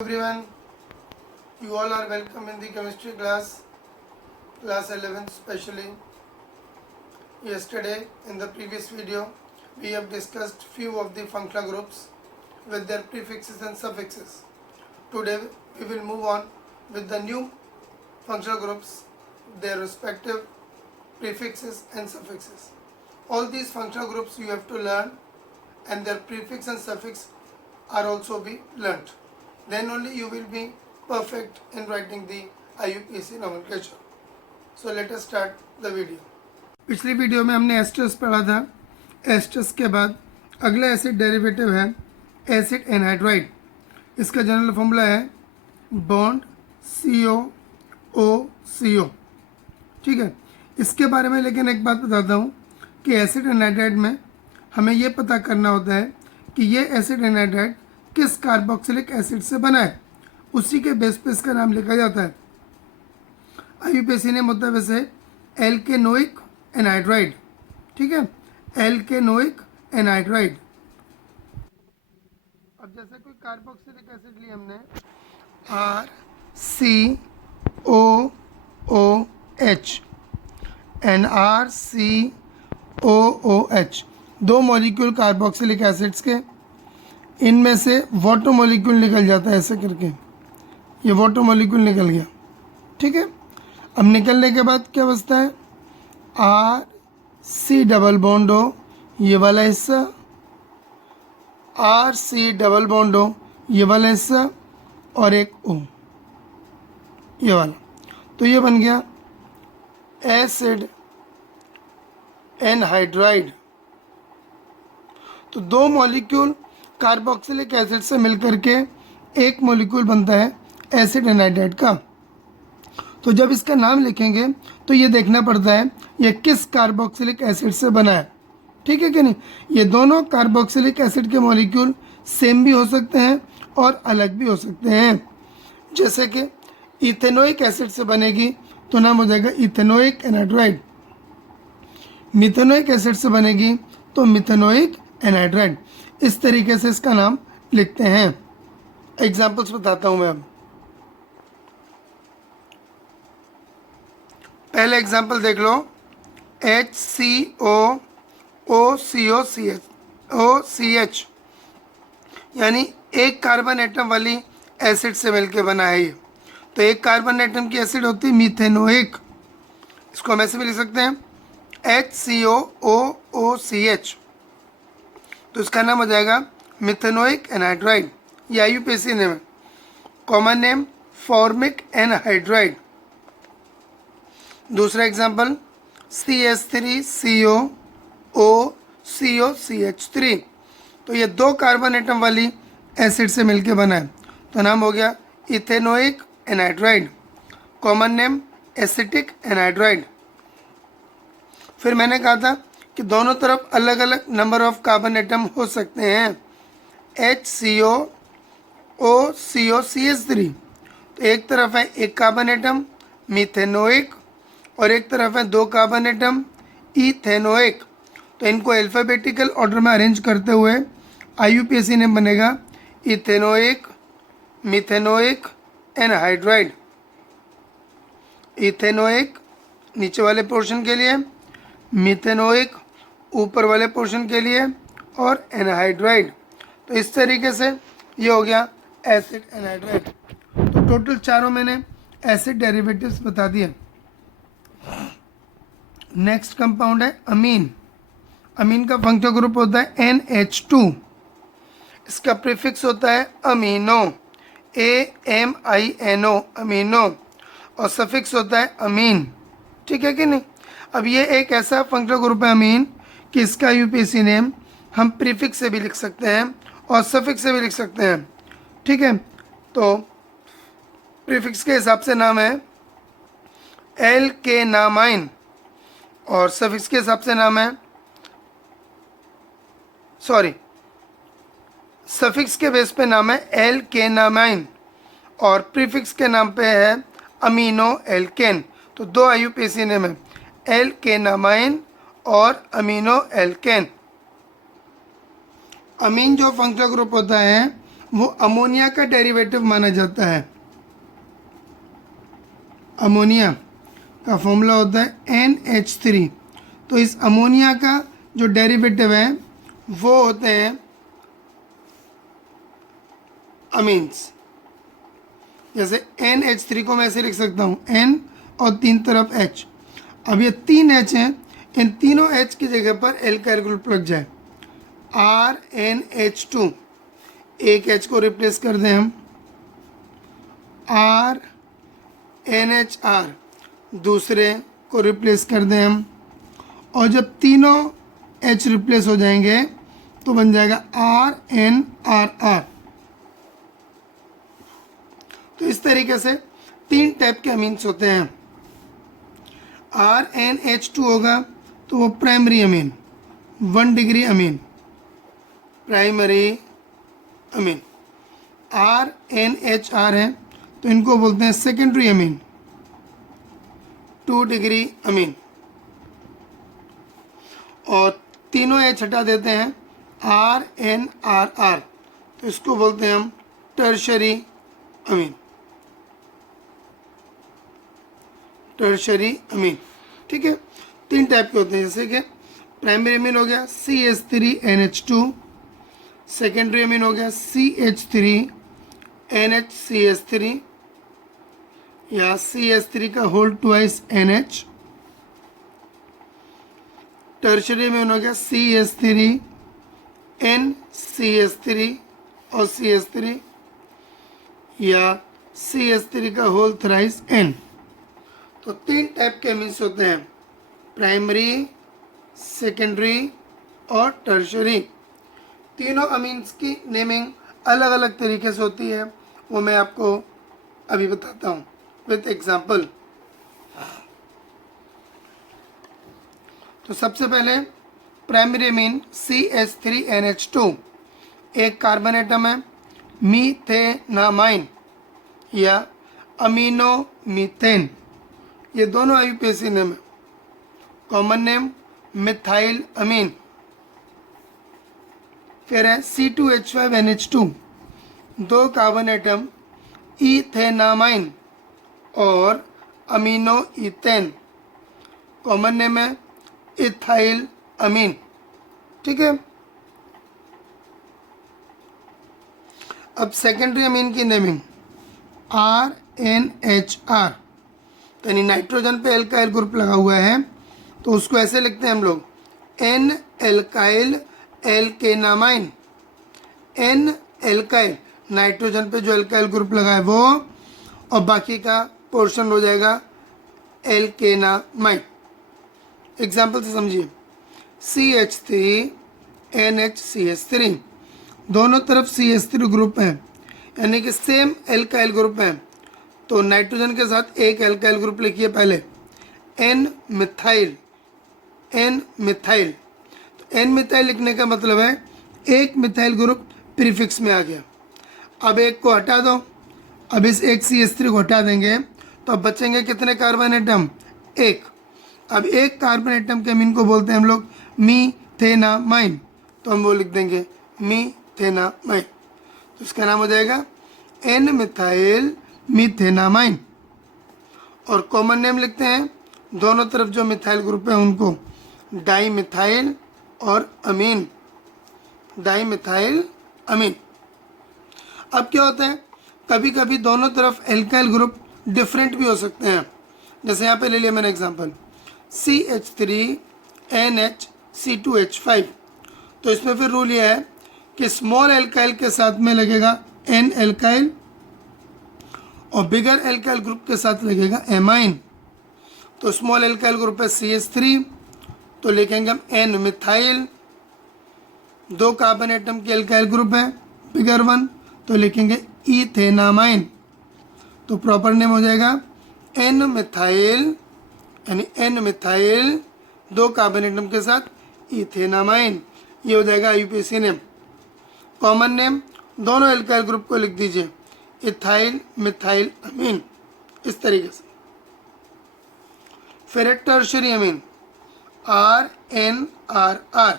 Everyone, you all are welcome in the chemistry class 11th especially. Yesterday in the previous video we have discussed few of the functional groups with their prefixes and suffixes. Today we will move on with the new functional groups, their respective prefixes and suffixes. All these functional groups you have to learn and their prefix and suffix are also be learnt. Then only you will be perfect in writing the IUPAC nomenclature. So let us start the video. पिछली video में हमने asters पढ़ा था. Asters के बाद अगला acid derivative है acid anhydride. इसका जनरल फॉर्मूला है बॉन्ड COO. ठीक है. इसके बारे में लेकिन एक बात बताता हूँ कि एसिड एनहाइड्राइड में हमें ये पता करना होता है कि ये एसिड एनहाइड्राइड किस कार्बोक्सिलिक एसिड से बना है. उसी के बेस पे इसका नाम लिखा जाता है. IUPAC नेम होता है वैसे एल्केनोइक एनहाइड्राइड. ठीक है, एल्केनोइक एनहाइड्राइड. अब जैसे कोई कार्बोक्सिलिक एसिड लिया हमने RCOOH एंड RCOOH, दो मॉलिक्यूल कार्बोक्सिलिक एसिड्स के. इनमें से वाटर मॉलिक्यूल निकल जाता है ऐसे करके. ये वाटर मॉलिक्यूल निकल गया. ठीक है. अब निकलने के बाद क्या बचता है RC डबल बॉन्ड हो, ये वाला हिस्सा, RC डबल बॉन्ड हो, ये वाला हिस्सा, और एक O, ये वाला. तो ये बन गया एसिड एनहाइड्राइड. तो दो मॉलिक्यूल कार्बोक्सिलिक एसिड से मिलकर के एक मॉलिक्यूल बनता है एसिड एनहाइड्राइड का. तो जब इसका नाम लिखेंगे तो ये देखना पड़ता है ये किस कार्बोक्सिलिक एसिड से बना है. ठीक है कि नहीं. ये दोनों कार्बोक्सिलिक एसिड के मॉलिक्यूल सेम भी हो सकते हैं और अलग भी हो सकते हैं. जैसे कि इथेनोइक एसिड से बनेगी तो नाम हो जाएगा इथेनोइक एनहाइड्राइड. मिथेनोइक एसिड से बनेगी तो मिथेनोइक एनहाइड्राइड. इस तरीके से इसका नाम लिखते हैं. एग्जाम्पल्स बताता हूं मैं. अब पहले एग्जाम्पल देख लो. HCOOCH यानी एक कार्बन एटम वाली एसिड से मिलकर बना है ये. तो एक कार्बन एटम की एसिड होती है मिथेनोइक. इसको हम ऐसे भी लिख सकते हैं HCOOCH. तो इसका नाम हो जाएगा मिथेनोइक एनहाइड्राइड. ये IUPAC नेम है. Common name formic anhydride. दूसरा एग्जांपल CH3COOCH3. तो ये दो कार्बन एटम वाली एसिड से मिलकर बना है. तो नाम हो गया ethanoic anhydride. Common name acetic anhydride. फिर मैंने कहा था कि दोनों तरफ अलग अलग नंबर ऑफ कार्बन एटम हो सकते हैं. HCOOCH3. तो एक तरफ है एक कार्बन एटम मिथेनोइक और एक तरफ है दो कार्बन एटम इथेनोइक. तो इनको अल्फ़ाबेटिकल ऑर्डर में अरेंज करते हुए IUPAC नेम बनेगा इथेनोइक मिथेनोइक एनहाइड्राइड. इथेनोइक नीचे वाले पोर्शन के लिए, मिथेनोइक ऊपर वाले पोर्शन के लिए, और एनहाइड्राइड. तो इस तरीके से ये हो गया एसिड एनहाइड्राइड. तो टोटल चारों मैंने एसिड डेरिवेटिव्स बता दिए. नेक्स्ट कंपाउंड है अमीन. अमीन का फंक्शनल ग्रुप होता है NH2. इसका प्रीफिक्स होता है अमीनो, AMINO, अमीनो, और सफिक्स होता है अमीन. ठीक है कि नहीं. अब ये एक ऐसा फंक्शनल ग्रुप है अमीन कि इसका IUPAC नेम हम प्रीफिक्स से भी लिख सकते हैं और सफिक्स से भी लिख सकते हैं. ठीक है. तो प्रीफिक्स के हिसाब से नाम है एल्केनामाइन और सफिक्स के हिसाब से नाम है सफिक्स के बेस पे नाम है एल्केनामाइन और प्रीफिक्स के नाम पे है अमीनो एल्केन. तो दो IUPAC नेम है एल्केनामाइन और अमीनो एल्केन. अमीन जो फंक्शनल ग्रुप होता है वो अमोनिया का डेरिवेटिव माना जाता है। अमोनिया का फॉर्मूला होता है NH3। तो इस अमोनिया का जो डेरिवेटिव है वो होते हैं अमीन्स। जैसे NH3 को मैं ऐसे लिख सकता हूँ, N और 3 तरफ H। अब ये 3 H हैं, इन तीनों H की जगह पर एल्काइल ग्रुप लग जाए, RNH2। एक H को रिप्लेस कर दें हम, RNHR, दूसरे को रिप्लेस कर दें हम, और जब तीनों H रिप्लेस हो जाएंगे तो बन जाएगा RNRR। तो इस तरीके से 3 टाइप के अमीन्स होते हैं। RNH2 होगा तो वो primary amine, 1 degree amine, primary amine. RNHR है तो इनको बोलते हैं सेकेंडरी अमीन, 2 डिग्री अमीन। और तीनों H हटा देते हैं, RNRR, तो इसको बोलते हैं हम टर्शरी अमीन, टर्शरी अमीन। ठीक है, 3 टाइप के होते हैं, जैसे कि प्राइमरी अमीन हो गया CH3NH2, सेकेंडरी अमीन हो गया CH3NHCH3 या CH3 का whole twice NH, tertiary amine हो गया CH3NCH3 और CH3 या CH3 का होल थ्राइस N। तो 3 टाइप के अमीन्स होते हैं, प्राइमरी, सेकेंडरी और टर्शरी। तीनों अमीन्स की नेमिंग अलग अलग तरीके से होती है, वो मैं आपको अभी बताता हूँ विथ एग्जाम्पल। तो सबसे पहले प्राइमरी अमीन CH3NH2, एक कार्बन एटम है, मीथेनामाइन या अमीनो मीथेन, ये दोनों आईयूपीएसी नेम है। कॉमन नेम मिथाइल अमीन। फिर है C2H5NH2, 2 कार्बन एटम, इथेनामाइन और अमीनो इथेन, कॉमन नेम है इथाइल अमीन। ठीक है, अब सेकेंडरी अमीन की नेमिंग RNHR, यानी नाइट्रोजन पे एल्काइल ग्रुप लगा हुआ है तो उसको ऐसे लिखते हैं हम लोग, N alkyl alkanamine. N alkyl, nitrogen पे जो एल्काइल ग्रुप लगा है वो, और बाकी का पोर्शन हो जाएगा एल्केनामाइन। एग्जाम्पल से समझिए, CH3NHCH3, दोनों तरफ CH3 ग्रुप है, यानी कि सेम एल्काइल ग्रुप है, तो नाइट्रोजन के साथ एक एल्काइल ग्रुप लिखिए पहले, N मिथाइल, N मिथाइल। तो N मिथाइल लिखने का मतलब है एक मिथाइल ग्रुप प्रीफिक्स में आ गया। अब एक को हटा दो, अब इस एक CH3 को हटा देंगे तो अब बचेंगे कितने कार्बन एटम, एक। अब एक कार्बन एटम के अमीन को बोलते हैं हम लोग मीथेनामाइन, तो हम वो लिख देंगे मीथेनामाइन। तो इसका नाम हो जाएगा N मिथाइल मीथेनामाइन। और कॉमन नेम लिखते हैं, दोनों तरफ जो मिथाइल ग्रुप है उनको डाई मिथाइल और अमीन, डाई मिथाइल अमीन। अब क्या होता है, कभी कभी दोनों तरफ एल्काइल ग्रुप डिफरेंट भी हो सकते हैं। जैसे यहाँ पे ले लिया मैंने एग्जांपल CH3NH C2H5, तो इसमें फिर रूल ये है कि स्मॉल एल्काइल के साथ में लगेगा N एल्काइल और बिगर एल्काइल ग्रुप के साथ लगेगा एमाइन। तो स्मॉल एल्काइल ग्रुप है CH3, तो लिखेंगे हम N मिथाइल, 2 कार्बन एटम के एल्काइल ग्रुप है बिगर वन, तो लिखेंगे इथेनामाइन। तो प्रॉपर नेम हो जाएगा N मिथाइल, यानी N मिथाइल 2 कार्बन एटम के साथ इथेनामाइन, ये हो जाएगा आईयूपीएसी नेम। कॉमन नेम दोनों एल्काइल ग्रुप को लिख दीजिए, इथाइल मिथाइल अमीन, इस तरीके से। फिर टर्शरी अमीन RNRR,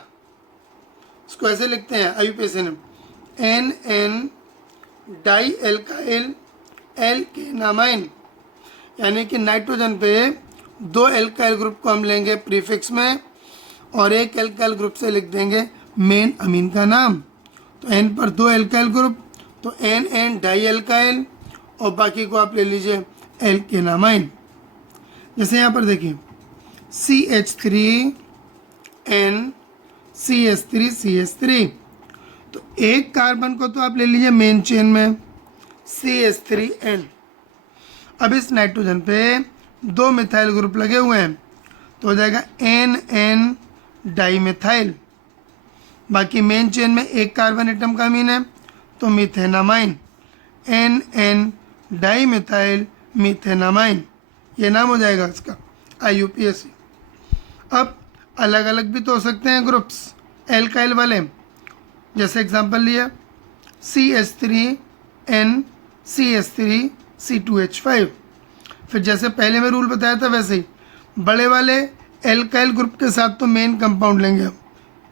इसको ऐसे लिखते हैं IUPAC name, NN di alkyl alkanamine, यानी कि नाइट्रोजन पे 2 एल्काइल ग्रुप को हम लेंगे प्रीफिक्स में और एक एल्काइल ग्रुप से लिख देंगे मेन अमीन का नाम। तो एन पर 2 एल्काइल ग्रुप, तो एन एन डाई एल्काइल और बाकी को आप ले लीजिए एल्केनामाइन। जैसे यहाँ पर देखिए CH3N CH3 तो एक कार्बन को तो आप ले लीजिए मेन चेन में CH3N। अब इस नाइट्रोजन पे 2 मिथाइल ग्रुप लगे हुए हैं तो हो जाएगा NN डाई मिथाइल। बाकी मेन चेन में एक कार्बन एटम का अमीन है तो मीथेनामाइन, NN डाई मिथाइल मीथेनामाइन, ये नाम हो जाएगा इसका IUPAC। अब अलग अलग भी तो हो सकते हैं ग्रुप्स एल्काइल वाले, जैसे एग्जांपल लिया CH3N CH3 C2H5। फिर जैसे पहले में रूल बताया था वैसे ही बड़े वाले एल्काइल ग्रुप के साथ तो मेन कंपाउंड लेंगे हम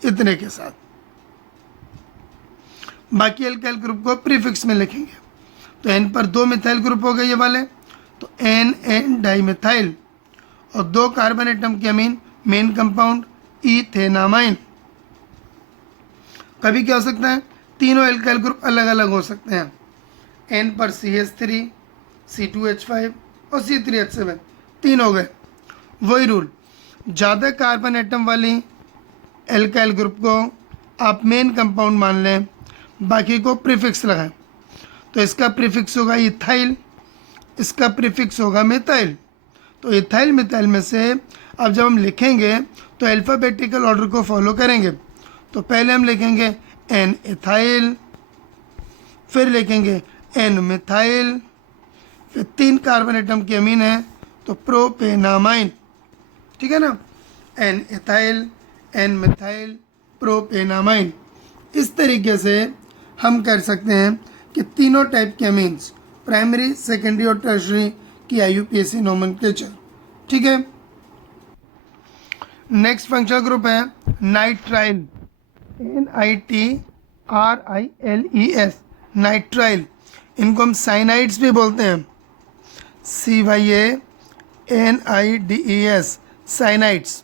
इतने के साथ, बाकी एल्काइल ग्रुप को प्रीफिक्स में लिखेंगे। तो N पर 2 मिथाइल ग्रुप हो गए ये वाले, तो NN डाई मिथाइल और 2 कार्बन एटम के अमीन मेन कंपाउंड इथेनामाइन। कभी क्या हो सकता है, तीनों एल्काइल ग्रुप अलग अलग हो सकते हैं। N पर CH3 C2H5 और C3H7 तीन हो गए। वही रूल, ज़्यादा कार्बन एटम वाली एल्काइल ग्रुप को आप मेन कंपाउंड मान लें, बाकी को प्रीफिक्स लगाएं। तो इसका प्रीफिक्स होगा इथाइल, इसका प्रीफिक्स होगा मिथाइल। तो इथाइल मिथाइल में से अब जब हम लिखेंगे तो अल्फ़ाबेटिकल ऑर्डर को फॉलो करेंगे। तो पहले हम लिखेंगे N इथाइल, फिर लिखेंगे N मिथाइल, फिर 3 कार्बन एटम की अमीन है तो प्रोपेनामाइन, ठीक है ना, N ethyl N methyl propanamine. इस तरीके से हम कर सकते हैं कि तीनों टाइप के अमीन्स प्राइमरी सेकेंडरी और टर्शरी की IUPAC नोमेनक्लेचर, ठीक है। नेक्स्ट फंक्शनल ग्रुप है नाइट्राइल, NITRILES, नाइट्राइल। इनको हम साइनाइड्स भी बोलते हैं, CYANIDES, साइनाइड्स।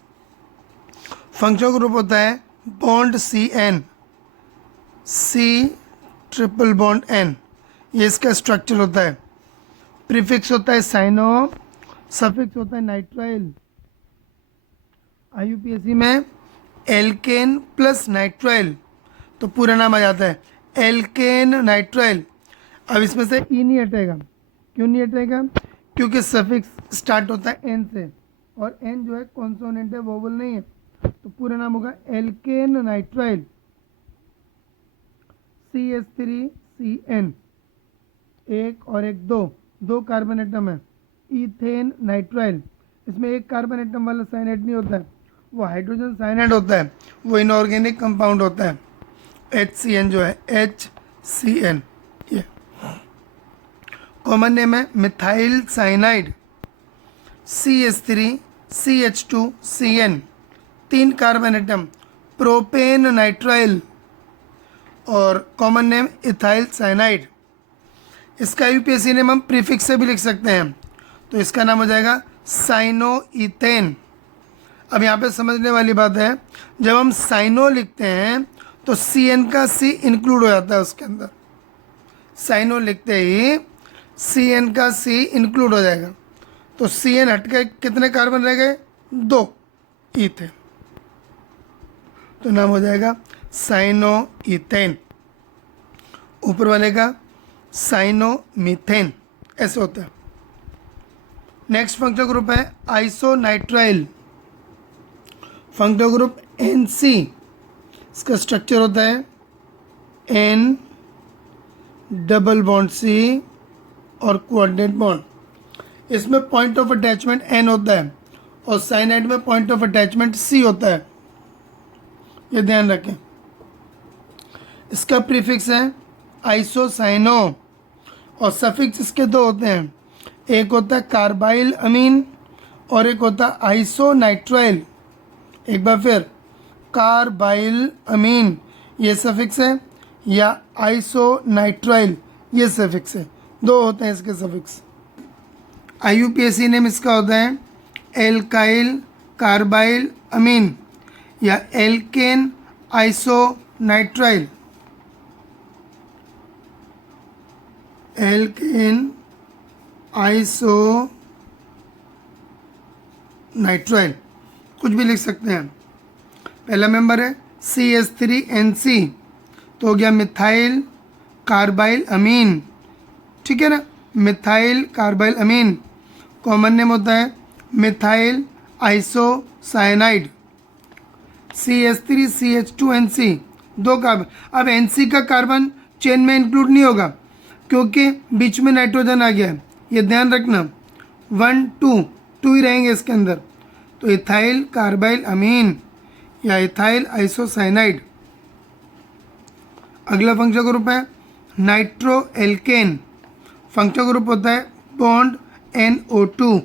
फंक्शनल ग्रुप होता है bond CN, C triple bond N, ये इसका स्ट्रक्चर होता है। प्रीफिक्स होता है साइनो, सफिक्स होता है नाइट्राइल। IUPAC में एल्केन प्लस नाइट्राइल तो पूरा नाम आ जाता है एल्केन नाइट्राइल। अब इसमें से ई नहीं हटेगा, क्यों नहीं हटेगा, क्योंकि सफिक्स स्टार्ट होता है N से और N जो है कॉन्सोनेंट है, वोवल नहीं है। तो पूरा नाम होगा एल्केन नाइट्राइल। CH3CN, एक और एक दो कार्बन एटम है, इथेन नाइट्राइल। इसमें एक कार्बन एटम वाला साइनाइड नहीं होता है, वो हाइड्रोजन साइनाइड होता है, वो इनऑर्गेनिक कंपाउंड होता है। HCN जो है HCN, ये कॉमन नेम है methyl cyanide. CH3CH2CN, 3 carbon atom propane nitrile और कॉमन नेम इथाइल साइनाइड। इसका IUPAC नेम हम प्रीफिक्स से भी लिख सकते हैं, तो इसका नाम हो जाएगा साइनोइथेन। अब यहाँ पे समझने वाली बात है, जब हम साइनो लिखते हैं तो CN का C इंक्लूड हो जाता है उसके अंदर। साइनो लिखते ही CN का C इंक्लूड हो जाएगा, तो CN हट के कितने कार्बन रह गए, 2 इथेन, तो नाम हो जाएगा साइनोइथेन। ऊपर वाले का साइनोमीथेन, ऐसे होता है। नेक्स्ट फंक्शनल ग्रुप है आइसोनाइट्राइल। फंक्शनल ग्रुप NC, इसका स्ट्रक्चर होता है N डबल बॉन्ड C और कोऑर्डिनेट बॉन्ड। इसमें पॉइंट ऑफ अटैचमेंट N होता है और साइनाइड में पॉइंट ऑफ अटैचमेंट C होता है, ये ध्यान रखें। इसका प्रीफिक्स है आइसोसाइनो और सफिक्स इसके 2 होते हैं, एक होता है कार्बाइल अमीन और एक होता है आइसोनाइट्राइल। एक बार फिर, कार्बाइल अमीन ये सफिक्स है, या आइसोनाइट्राइल ये सफिक्स है, दो होते हैं इसके सफिक्स। IUPAC नेम इसका होता है एल्काइल कार्बाइल अमीन या एल्केन आइसोनाइट्राइल। एल्केन आइसोनाइट्राइल कुछ भी लिख सकते हैं। पहला मेंबर है CH3NC, तो हो गया मिथाइल कार्बाइल अमीन, ठीक है ना, मिथाइल कार्बाइल अमीन। कॉमन नेम होता है मिथाइल आइसोसाइनाइड। CH3CH2NC, दो कार्बन। अब NC का कार्बन चेन में इंक्लूड नहीं होगा क्योंकि बीच में नाइट्रोजन आ गया है, ये ध्यान रखना। 1 2 ही रहेंगे इसके अंदर, तो इथाइल कार्बाइल अमीन या इथाइल आइसोसाइनाइड। अगला फंक्शनल ग्रुप है नाइट्रो एल्केन। फंक्शनल ग्रुप होता है bond NO2,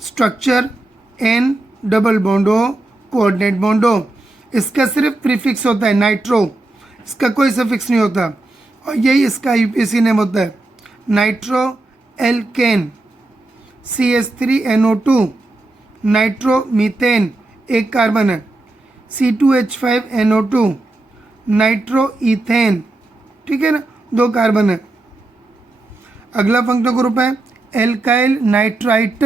structure N double bond O coordinate bond O। इसका सिर्फ प्रीफिक्स होता है नाइट्रो, इसका कोई सफिक्स नहीं होता, और यही इसका IUPAC नेम होता है nitro alkene. CH3NO2 nitro methane, एक कार्बन है। C2H5NO2 नाइट्रो इथेन, ठीक है ना, दो कार्बन है। अगला फंक्शनल ग्रुप है alkyl nitrite,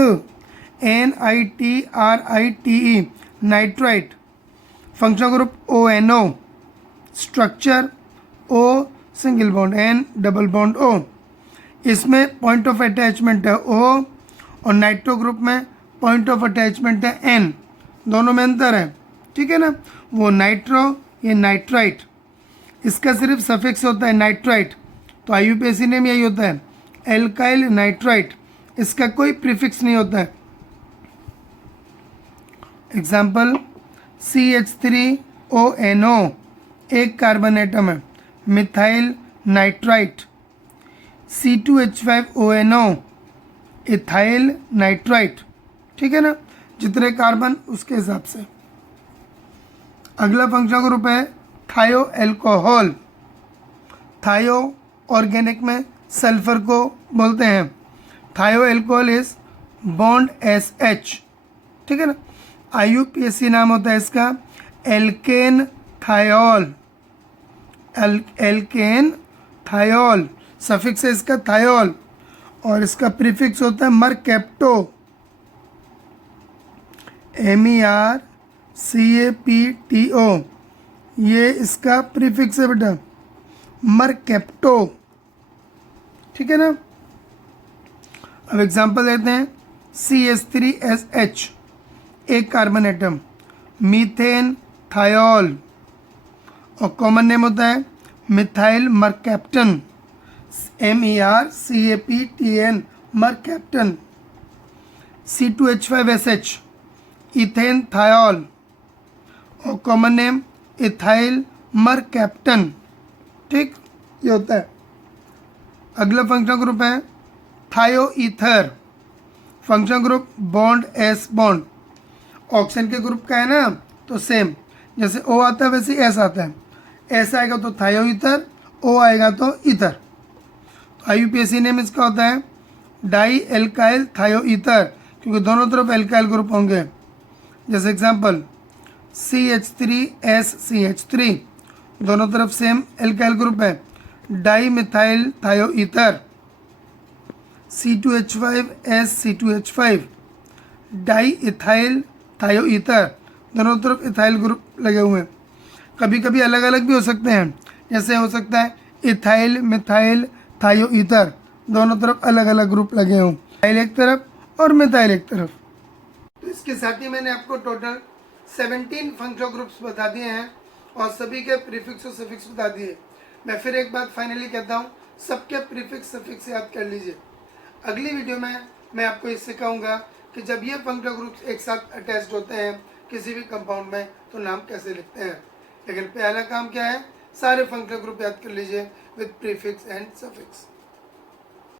NITRITE nitrite. Functional group ONO, structure O single bond N double bond O। इसमें पॉइंट ऑफ अटैचमेंट है O और नाइट्रो ग्रुप में पॉइंट ऑफ अटैचमेंट है N, दोनों में अंतर है, ठीक है ना। वो नाइट्रो, ये नाइट्राइट, इसका सिर्फ सफिक्स होता है नाइट्राइट, तो IUPAC नेम यही होता है एल्काइल नाइट्राइट, इसका कोई प्रीफिक्स नहीं होता है। एग्जाम्पल CH3ONO, एक कार्बन एटम है, methyl nitrite. C2H5ONO ethyl nitrite, ठीक है ना, जितने कार्बन उसके हिसाब से। अगला फंक्शनल ग्रुप है थायो एल्कोहल। थायो ऑर्गेनिक में सल्फर को बोलते हैं। थायो एल्कोहल इज बॉन्ड SH, ठीक है ना। IUPAC नाम होता है इसका alkane thiol. Alkane thiol, suffix है इसका थायोल, और इसका प्रीफिक्स होता है मरकैप्टो, MERCAPTO, ये इसका प्रीफिक्स है बेटा मरकैप्टो, ठीक है ना। अब एग्जांपल देते हैं CH3SH, एक कार्बन एटम, मीथेन थायोल, और कॉमन नेम होता है methyl mercaptan, MERCAPTN mercaptan. C2H5SH ethane thiol, और कॉमन नेम इथाइल मरकैप्टन, ठीक, ये होता है। अगला फंक्शनल ग्रुप है थायो ether. Functional group bond S bond, oxygen के ग्रुप का है ना, तो सेम जैसे O आता है वैसे S आता है। S आएगा तो थायो ईथर, O आएगा तो ईथर। तो IUPAC नेम इसका होता है डाई एल्काइल थायो ईथर, क्योंकि दोनों तरफ एल्काइल ग्रुप होंगे। जैसे एग्जांपल CH3SCH3, दोनों तरफ सेम एल्काइल ग्रुप है, डाई मिथाइल थायो ईथर। C2H5SC2H5 डाई इथाइल थायो ईथर, दोनों तरफ इथाइल ग्रुप लगे हुए हैं। कभी कभी अलग अलग भी हो सकते हैं, जैसे हो सकता है इथाइल मिथाइल थायो ईथर, दोनों तरफ अलग अलग ग्रुप लगे हों, इथाइल एक तरफ और मिथाइल एक तरफ। तो इसके साथ ही मैंने आपको टोटल 17 फंक्शनल ग्रुप्स बता दिए हैं और सभी के प्रीफिक्स और सफिक्स बता दिए। मैं फिर एक बात फाइनली कहता हूँ, सबके प्रीफिक्स सफिक्स याद कर लीजिए। अगली वीडियो में मैं आपको इससे कहूँगा कि जब ये फंक्शनल ग्रुप्स एक साथ अटैच्ड होते हैं किसी भी कंपाउंड में तो नाम कैसे लिखते हैं। लेकिन पहला काम क्या है, सारे फंक्शनल ग्रुप याद कर लीजिए विद प्रीफिक्स एंड सफिक्स।